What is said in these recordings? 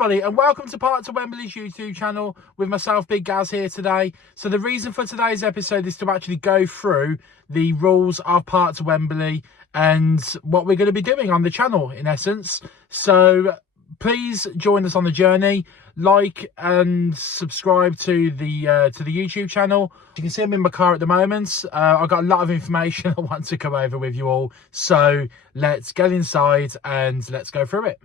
everybody, and welcome to Part to Wembley's YouTube channel with myself, Big Gaz, here today. So the reason for today's episode is to actually go through the rules of Part to Wembley and what we're going to be doing on the channel, in essence. So please join us on the journey. Like and subscribe to the YouTube channel. You can see I'm in my car at the moment. I've got a lot of information I want to go over with you all. So let's get inside and let's go through it.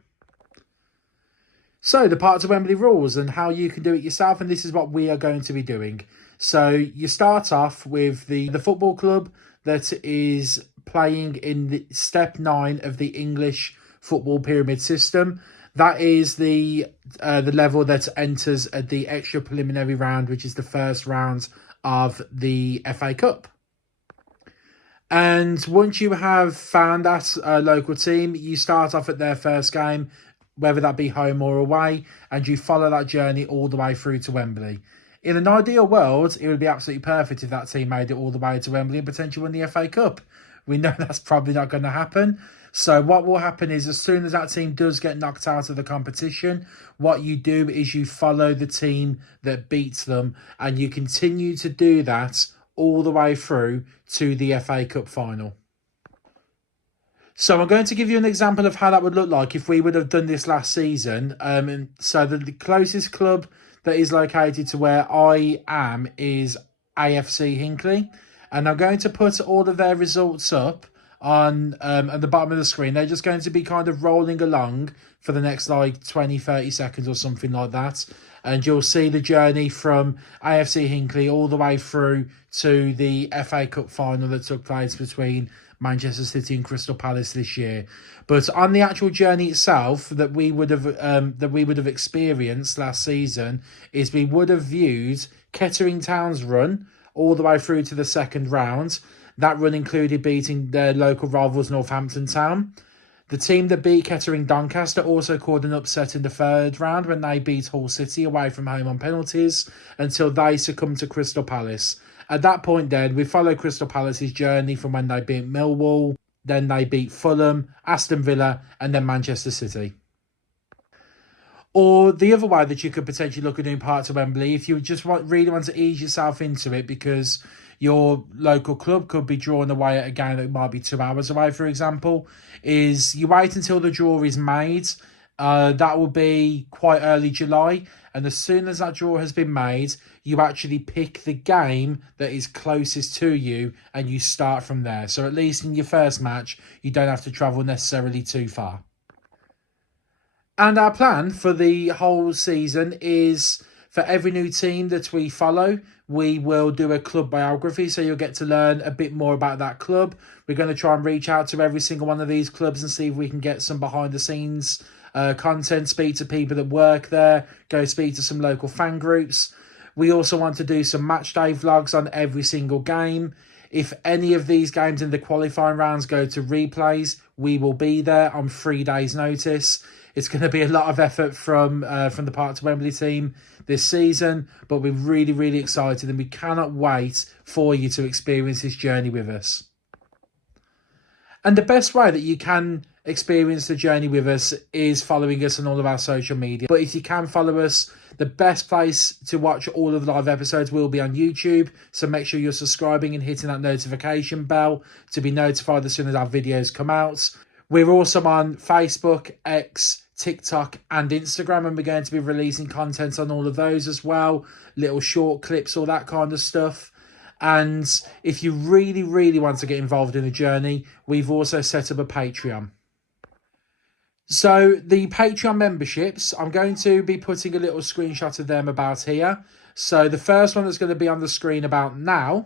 So the Part to Wembley rules and how you can do it yourself, and this is what we are going to be doing. So you start off with the football club that is playing in the step 9 of the English football pyramid system. That is the level that enters at the extra preliminary round, which is the first round of the FA Cup. And once you have found that local team, you start off at their first game, whether that be home or away, and you follow that journey all the way through to Wembley. In an ideal world, it would be absolutely perfect if that team made it all the way to Wembley and potentially won the FA Cup. We know that's probably not going to happen. So what will happen is, as soon as that team does get knocked out of the competition, what you do is you follow the team that beats them, and you continue to do that all the way through to the FA Cup final. So I'm going to give you an example of how that would look like if we would have done this last season. And so the closest club that is located to where I am is AFC Hinckley. And I'm going to put all of their results up on at the bottom of the screen. They're just going to be kind of rolling along for the next like 20-30 seconds or something like that, and you'll see the journey from AFC Hinckley all the way through to the FA Cup final that took place between Manchester City and Crystal Palace this year. But on the actual journey itself that we would have experienced last season is we would have viewed Kettering Town's run all the way through to the second round. That run included beating their local rivals Northampton Town. The team that beat Kettering Doncaster also called an upset in the third round when they beat Hull City away from home on penalties until they succumbed to Crystal Palace. At that point then, we followed Crystal Palace's journey from when they beat Millwall, then they beat Fulham, Aston Villa, and then Manchester City. Or the other way that you could potentially look at doing Part to Wembley, if you just really want to ease yourself into it because your local club could be drawn away at a game that might be 2 hours away, for example, is you wait until the draw is made. That will be quite early July. And as soon as that draw has been made, you actually pick the game that is closest to you and you start from there. So at least in your first match, you don't have to travel necessarily too far. And our plan for the whole season is for every new team that we follow, we will do a club biography. So you'll get to learn a bit more about that club. We're going to try and reach out to every single one of these clubs and see if we can get some behind the scenes content, speak to people that work there, go speak to some local fan groups. We also want to do some match day vlogs on every single game. If any of these games in the qualifying rounds go to replays, we will be there on 3 days' notice. It's going to be a lot of effort from the Part to Wembley team this season, but we're really, really excited and we cannot wait for you to experience this journey with us. And the best way that you can experience the journey with us is following us on all of our social media. But if you can follow us, the best place to watch all of the live episodes will be on YouTube. So make sure you're subscribing and hitting that notification bell to be notified as soon as our videos come out. We're also on Facebook, X, TikTok and Instagram, and we're going to be releasing content on all of those as well. Little short clips, all that kind of stuff. And if you really, really want to get involved in the journey, we've also set up a Patreon. So the Patreon memberships, I'm going to be putting a little screenshot of them about here. So the first one that's going to be on the screen about now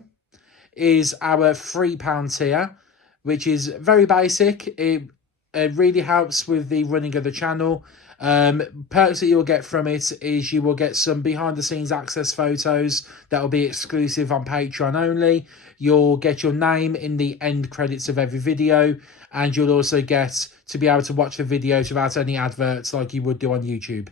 is our £3 tier, which is very basic. It really helps with the running of the channel. Perks that you'll get from it is you will get some behind the scenes access photos that will be exclusive on Patreon only. You'll get your name in the end credits of every video, and you'll also get to be able to watch the videos without any adverts like you would do on YouTube.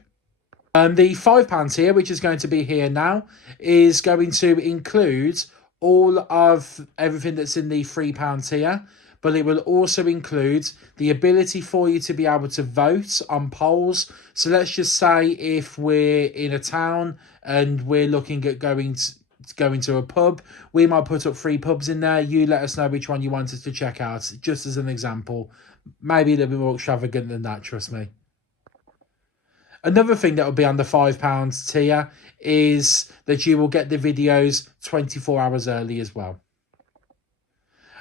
The £5 tier, which is going to be here now, is going to include all of everything that's in the £3 tier. but it will also include the ability for you to be able to vote on polls. So let's just say if we're in a town and we're looking at going to a pub, we might put up 3 pubs in there. You let us know which one you want us to check out, just as an example. Maybe a little bit more extravagant than that, trust me. Another thing that will be on the £5 tier is that you will get the videos 24 hours early as well.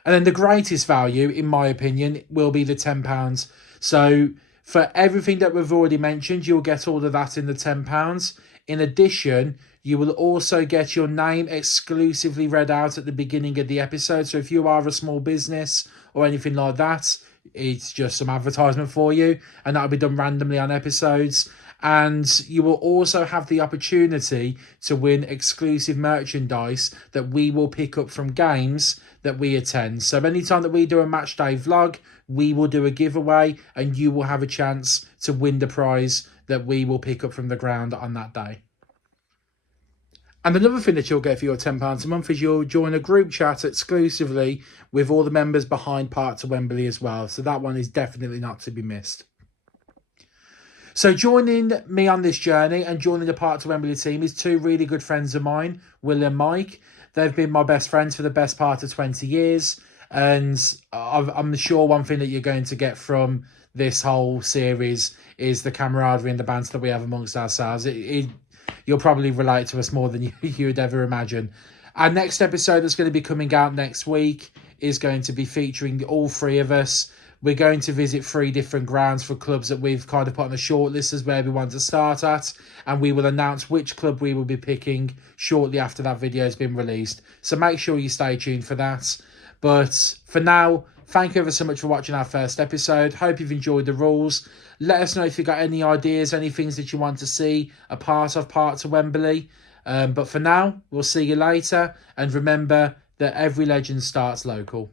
And then the greatest value, in my opinion, will be the £10. So for everything that we've already mentioned, you'll get all of that in the £10. In addition, you will also get your name exclusively read out at the beginning of the episode. So if you are a small business or anything like that, it's just some advertisement for you, and that'll be done randomly on episodes. And you will also have the opportunity to win exclusive merchandise that we will pick up from games that we attend. So anytime that we do a match day vlog, we will do a giveaway and you will have a chance to win the prize that we will pick up from the ground on that day. And another thing that you'll get for your £10 a month is you'll join a group chat exclusively with all the members behind Part to Wembley as well. So that one is definitely not to be missed. So joining me on this journey and joining the Part to Wembley team is 2 really good friends of mine, Will and Mike. They've been my best friends for the best part of 20 years. And I'm sure one thing that you're going to get from this whole series is the camaraderie and the banter that we have amongst ourselves. You'll probably relate to us more than you would ever imagine. Our next episode that's going to be coming out next week is going to be featuring all 3 of us. We're going to visit 3 different grounds for clubs that we've kind of put on the shortlist as where we want to start at. And we will announce which club we will be picking shortly after that video has been released. So make sure you stay tuned for that. But for now, thank you ever so much for watching our first episode. Hope you've enjoyed the rules. Let us know if you've got any ideas, any things that you want to see a part of Part to Wembley. But for now, we'll see you later. And remember that every legend starts local.